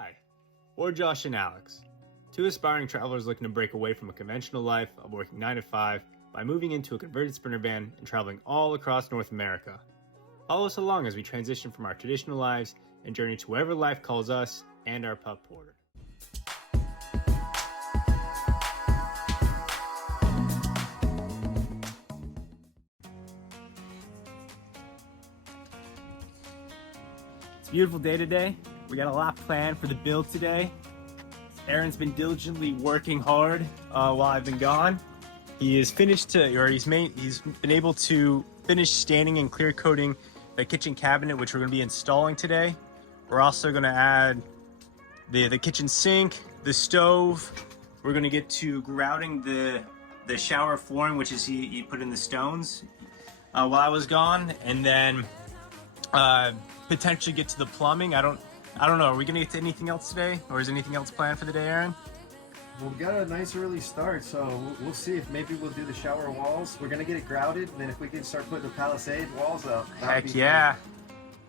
Hi, we're Josh and Alex, two aspiring travelers looking to break away from a conventional life of working 9 to 5 by moving into a converted Sprinter van and traveling all across North America. Follow us along as we transition from our traditional lives and journey to wherever life calls us and our pup Porter. It's a beautiful day today. We got a lot planned for the build today. Aaron's been diligently working hard while I've been gone. He has finished, he's been able to finish staining and clear coating the kitchen cabinet, which we're going to be installing today. We're also going to add the kitchen sink, the stove. We're going to get to grouting the shower flooring, which is he put in the stones while I was gone, and then potentially get to the plumbing. I don't know. Are we gonna get to anything else today, or is anything else planned for the day, Aaron? Well, we got a nice early start, so we'll see if maybe we'll do the shower walls. We're gonna get it grouted, and then if we can start putting the palisade walls up. Heck yeah!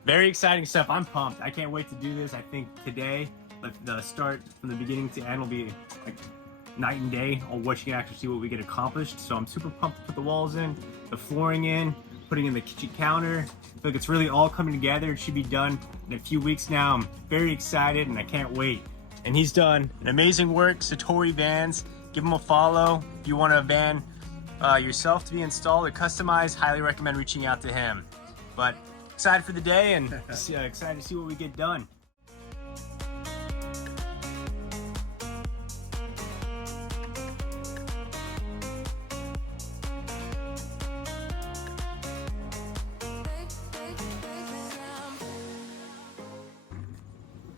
Very exciting stuff. I'm pumped. I can't wait to do this. I think today, the start from the beginning to end will be like night and day on what you can actually see what we get accomplished. So I'm super pumped to put the walls in, the flooring in, putting in the kitchen counter. I feel like it's really all coming together. It should be done in a few weeks now. I'm very excited and I can't wait. And he's done an amazing work. Satori Vans, give him a follow. If you want a van yourself to be installed or customized, highly recommend reaching out to him. But excited for the day and excited to see what we get done.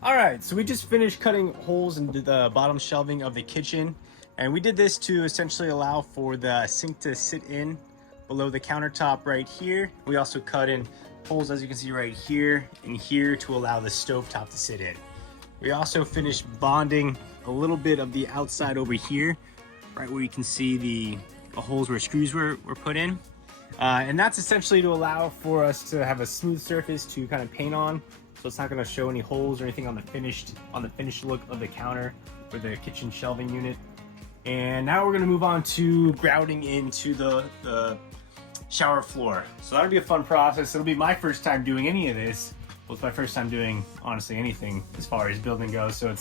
All right, so we just finished cutting holes into the bottom shelving of the kitchen, and we did this to essentially allow for the sink to sit in below the countertop right here. We also cut in holes, as you can see right here and here, to allow the stovetop to sit in. We also finished bonding a little bit of the outside over here, right where you can see the holes where screws were put in. And that's essentially to allow for us to have a smooth surface to kind of paint on. So it's not going to show any holes or anything on the finished look of the counter or the kitchen shelving unit. And now we're going to move on to grouting into the shower floor. So that'll be a fun process. It'll be my first time doing any of this. Well, it's my first time doing honestly anything as far as building goes. So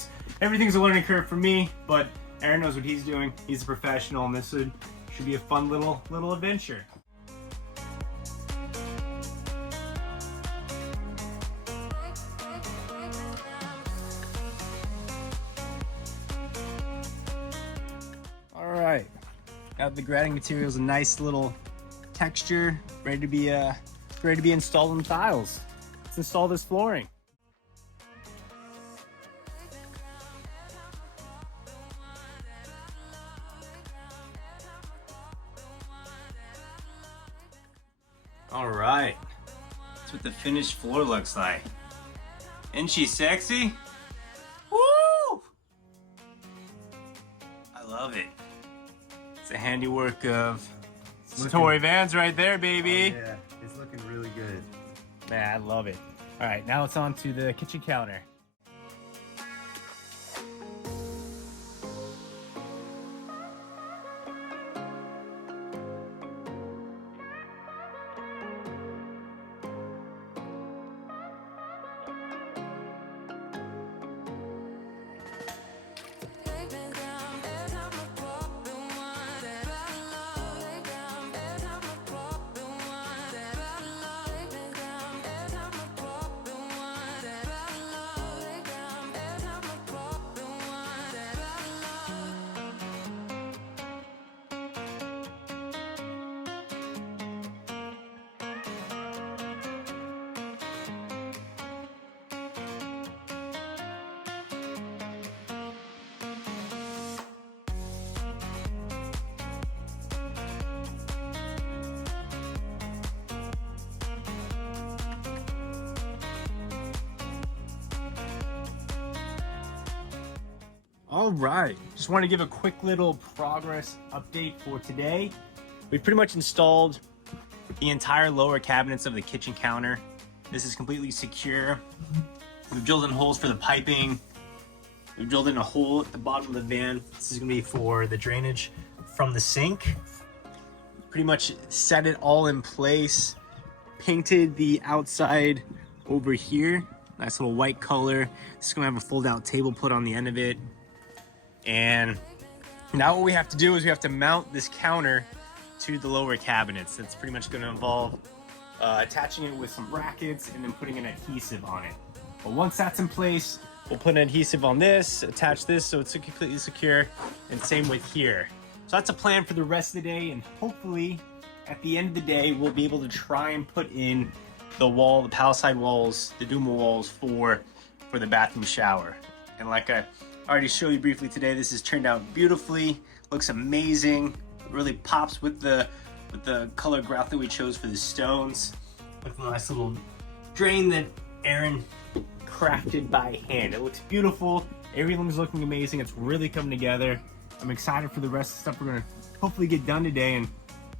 everything's a learning curve for me, but Aaron knows what he's doing. He's a professional, and this should be a fun little adventure. Alright, got the grouting materials, a nice little texture, ready to be installed on the tiles. Let's install this flooring. Alright, that's what the finished floor looks like. Isn't she sexy? Woo! I love it. It's the handiwork of Satori Vans right there, baby. Oh, yeah, it's looking really good. Man, I love it. All right, now it's on to the kitchen counter. All right, just want to give a quick little progress update for today. We've pretty much installed the entire lower cabinets of the kitchen counter. This is completely secure. We've drilled in holes for the piping, We drilled in a hole at the bottom of the van. This is gonna be for the drainage from the sink. Pretty much set it all in place. Painted the outside over here. Nice little white color. This is gonna have a fold out table put on the end of it. And now what we have to do is we have to mount this counter to the lower cabinets. That's pretty much gonna involve attaching it with some brackets and then putting an adhesive on it. But once that's in place, we'll put an adhesive on this, attach this so it's completely secure, and same with here. So that's a plan for the rest of the day, and hopefully at the end of the day, we'll be able to try and put in the wall, the palisade walls, the Duma walls for the bathroom shower. And like I already showed you briefly today, this has turned out beautifully, looks amazing, it really pops with the color grout that we chose for the stones, with a nice little drain that Aaron crafted by hand. It looks beautiful, everything's looking amazing, it's really coming together. I'm excited for the rest of the stuff we're gonna hopefully get done today, and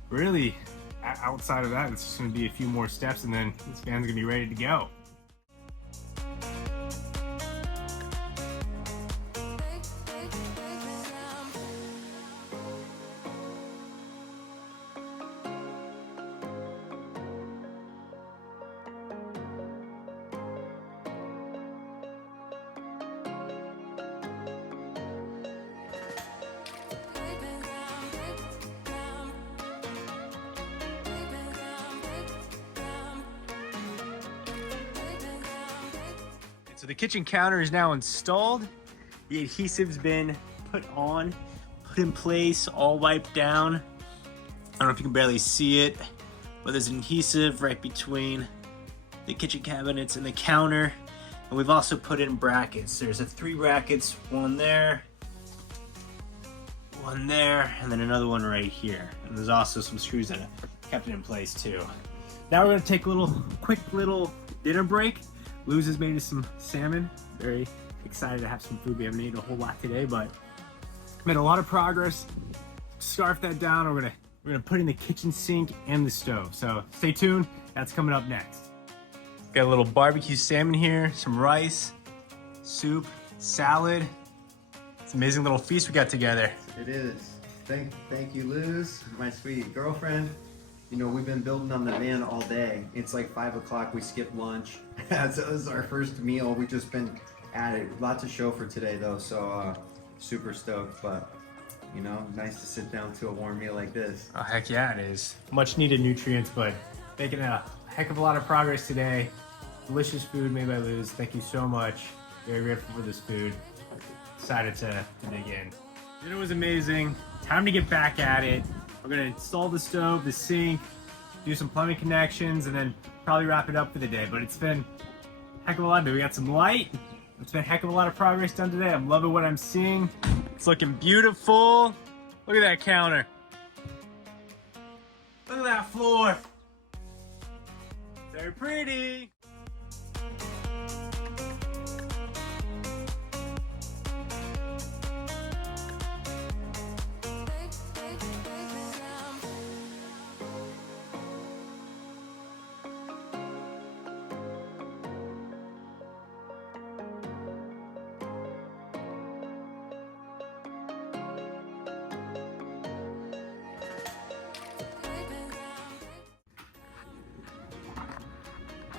really outside of that, it's just gonna be a few more steps and then this van's gonna be ready to go. So the kitchen counter is now installed. The adhesive's been put on, put in place, all wiped down. I don't know if you can barely see it, but there's an adhesive right between the kitchen cabinets and the counter. And we've also put in brackets. There's 3 brackets, one there, and then another one right here. And there's also some screws that have kept it in place too. Now we're gonna take a quick little dinner break. Luz has made us some salmon. Very excited to have some food. We haven't eaten a whole lot today, but made a lot of progress. Scarf that down. We're gonna put in the kitchen sink and the stove. So stay tuned. That's coming up next. Got a little barbecue salmon here, some rice, soup, salad. It's an amazing little feast we got together. It is. Thank you, Luz, my sweet girlfriend. You know, we've been building on the van all day. It's like 5 o'clock, we skipped lunch. This is our first meal. We've just been at it. Lots of show for today though, so super stoked, but you know, nice to sit down to a warm meal like this. Oh, heck yeah, it is. Much needed nutrients, but making a heck of a lot of progress today. Delicious food made by Luz. Thank you so much. Very grateful for this food. Excited to dig in. Dinner was amazing. Time to get back at it. We're gonna install the stove, the sink, do some plumbing connections, and then probably wrap it up for the day. But it's been a heck of a lot. We got some light. It's been a heck of a lot of progress done today. I'm loving what I'm seeing. It's looking beautiful. Look at that counter. Look at that floor. Very pretty.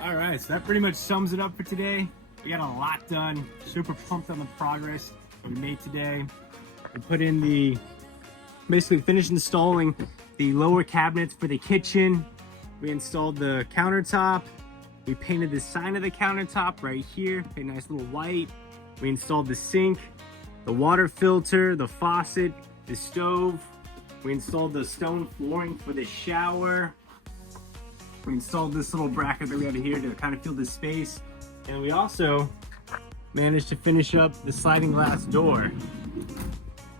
All right, so that pretty much sums it up for today. We got a lot done. Super pumped on the progress that we made today. We put in basically finished installing the lower cabinets for the kitchen. We installed the countertop. We painted the sign of the countertop right here, a nice little white. We installed the sink, the water filter, the faucet, the stove. We installed the stone flooring for the shower. We installed this little bracket that we have here to kind of fill the space. And we also managed to finish up the sliding glass door.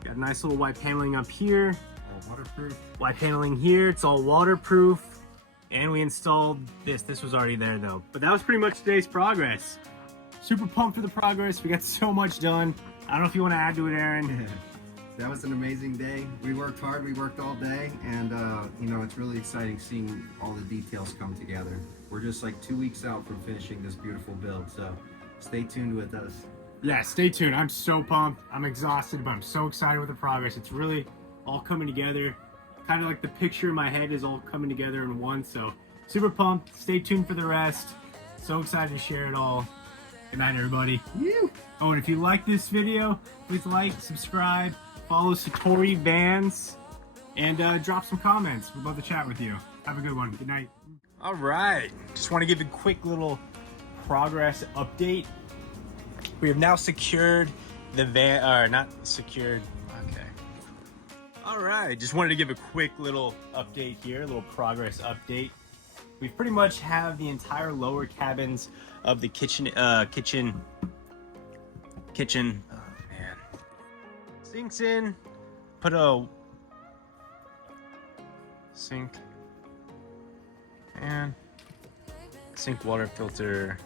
Got a nice little white paneling up here. All waterproof. White paneling here, it's all waterproof. And we installed this. This was already there though. But that was pretty much today's progress. Super pumped for the progress. We got so much done. I don't know if you want to add to it, Aaron. That was an amazing day. We worked hard, we worked all day, and you know, it's really exciting seeing all the details come together. We're just like 2 weeks out from finishing this beautiful build, so stay tuned with us. Yeah, stay tuned. I'm so pumped. I'm exhausted, but I'm so excited with the progress. It's really all coming together. Kind of like the picture in my head is all coming together in one. So super pumped. Stay tuned for the rest. So excited to share it all. Good night, everybody. Woo! Oh, and if you like this video, please like, subscribe, follow Satori Vans, and drop some comments. We'd love to chat with you. Have a good one. Good night. All right. Just want to give a quick little progress update. We have now secured the van, or not secured. Okay. All right. Just wanted to give a quick little update here, a little progress update. We pretty much have the entire lower cabins of the kitchen. Oh man. Sinks in. Put a sink and sink water filter.